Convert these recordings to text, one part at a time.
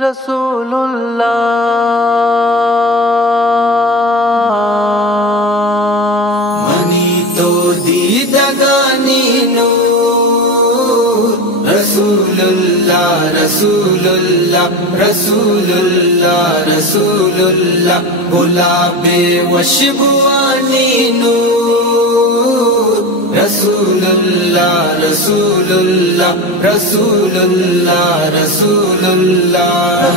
رسول اللہ منی تو دیدگانی نور رسول اللہ رسول اللہ رسول اللہ رسول اللہ گلاب وشبوانی نور رسول اللہ رسول اللہ رسول اللہ رسول اللہ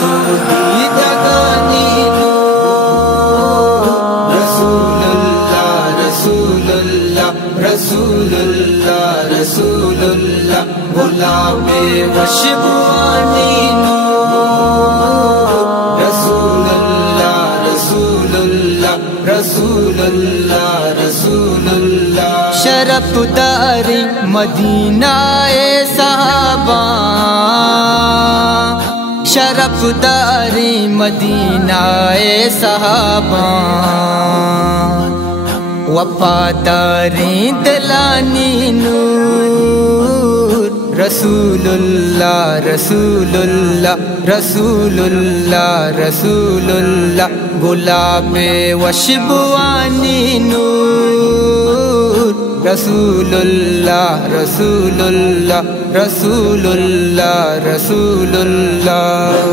تو دیدگانی نور رسول اللہ رسول اللہ رسول اللہ رسول اللہ گلاب وشبوانی نور رسول اللہ رسول اللہ رسول اللہ رسول اللہ شرف داری مدینہ صحابہ شرف داری مدینہ صحابہ وفاداری دلانی نور رسول اللہ رسول اللہ رسول اللہ رسول اللہ گلاب وشبوانی نور رسول اللہ رسول اللہ رسول اللہ رسول اللہ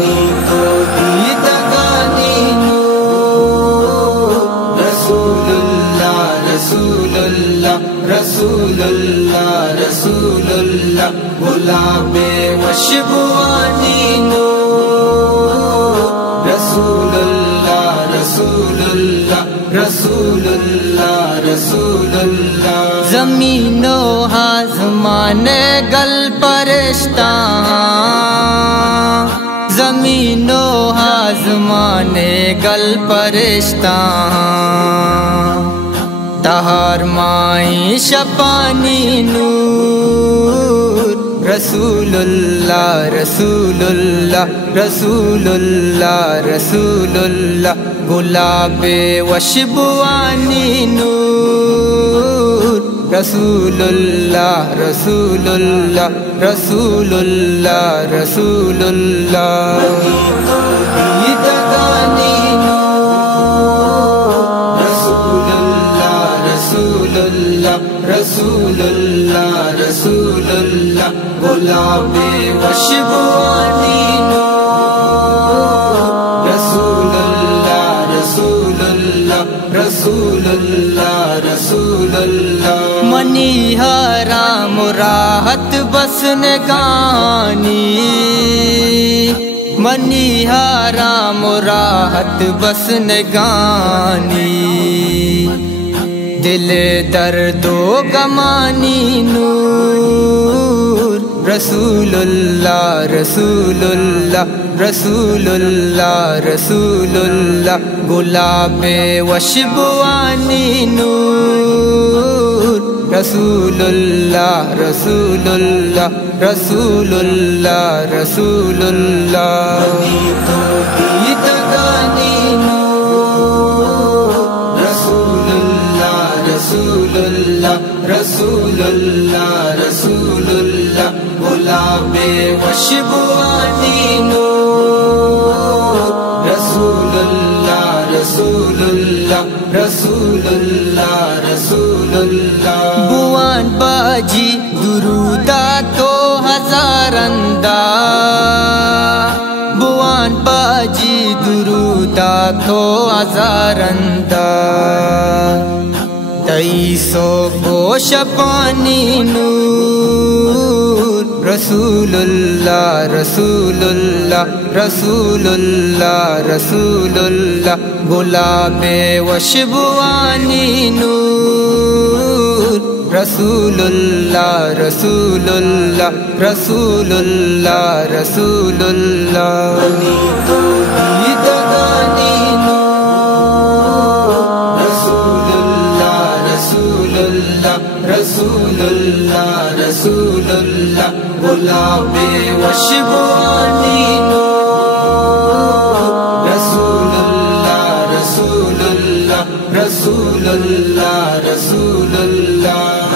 دیدگانی نور رسول اللہ رسول اللہ رسول اللہ رسول اللہ گلاب وشبوانی نور رسول اللہ رسول اللہ رسول اللہ رسول اللہ زمین و آسمان گل پرشتہ زمین و آسمان گل پرشتہ تہار مائی شپانی نور رسول اللہ رسول اللہ رسول اللہ رسول اللہ گلاب وشبوانی نور رسول اللہ رسول اللہ رسول اللہ رسول اللہ دیدگانی نور رسول اللہ رسول اللہ رسول اللہ رسول اللہ گلاب وشبوانی نور رسول اللہ رسول اللہ رسول اللہ رسول اللہ منی حرام راحت بس نگانی منی حرام راحت بس نگانی دل درد و غمانی نور رسول اللہ رسول اللہ رسول اللہ رسول اللہ گلاب وشبوانی نور رسول اللہ رسول اللہ رسول اللہ رسول اللہ دیدگانی نور رسول اللہ رسول اللہ رسول اللہ رسول اللہ گلاب وشبوانی نور رسول اللہ رسول اللہ رسول اللہ رسول اللہ بوان باجی درودہ تو ہزار اندہ بوان باجی درودہ تو ہزار اندہ تئیسو کو شپانی نور رسول اللہ رسول اللہ رسول اللہ رسول اللہ گلاب وشبوانی نور رسول اللہ رسول اللہ رسول اللہ رسول اللہ دیدگانی نور رسول اللہ رسول اللہ رسول اللہ رسول اللہ گلاب وشبوانی نور رسول اللہ رسول اللہ رسول اللہ رسول اللہ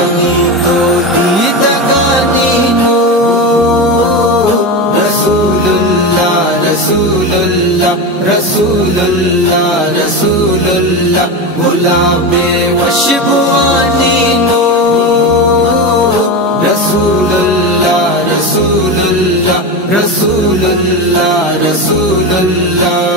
دیدگانی نور رسول اللہ رسول اللہ رسول اللہ غلام وشبوانی نور رسول اللہ رسول اللہ رسول اللہ رسول اللہ